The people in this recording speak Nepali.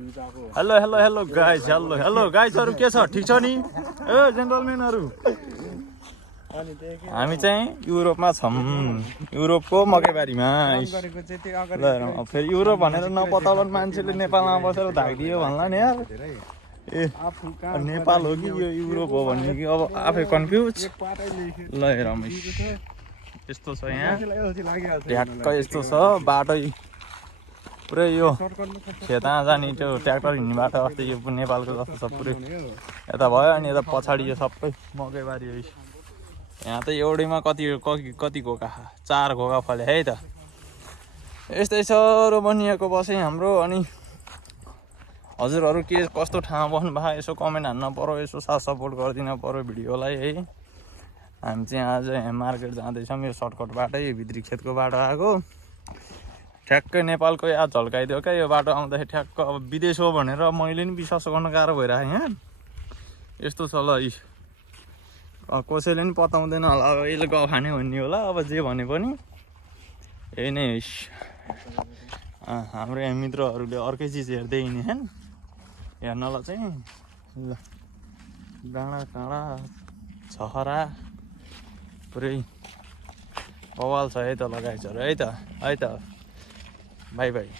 Hello hello hello guys, hello hello गाइसहरु के छ, ठीक छ नि? ए जेन्टलमेनहरु, हामी चाहिँ युरोपमा छौं। युरोपको मकैबारीमा। ल फेरि युरोप भनेर नपताउन मान्छेले नेपालमा बसेर धाइदियो भन्ला नि यार। ए नेपाल हो कि यो युरोप हो भन्ने कि अब आफै कन्फ्युज। ल रमेश, यस्तो छ यहाँ, ढ्याक्क यस्तो छ बाटो पुरै यो खेतमा जाने त्यो ट्र्याक्टर हिँड्ने बाटो अस्ति यो नेपालको जस्तो छ पुरै। यता भयो अनि यता पछाडि यो सबै मकैबारी हो। यहाँ त एउटैमा कति घोका, 4 घोका फले है त। यस्तै छ रोमानियाको बसै हाम्रो। अनि हजुरहरू के कस्तो ठाउँमा बस्नु भएको यसो कमेन्ट हान्न पर्यो, यसो साथ सपोर्ट गरिदिनु पर्यो भिडियोलाई है। हामी चाहिँ आज यहाँ मार्केट जाँदैछौँ, यो सर्टकट बाटै भित्री खेतको बाटो आएको। ठ्याक्कै नेपालको याद झल्काइदियो क्या यो बाटो आउँदाखेरि। ठ्याक्क अब विदेश हो भनेर मैले नि विश्वास गर्न गाह्रो भइरहेको यहाँ। यस्तो छ ल, कसैले नि पताउँदैन होला अब यसले गफ खाने भन्ने होला। अब जे भने पनि यही नै होस्। हाम्रो यहाँ मित्रहरूले अर्कै चिज हेर्दै हिँडेछन्। हेर्नलाई चाहिँ ल डाँडा काँडा छहरा पुरै बवाल छ है त लगाएछ है त। By by.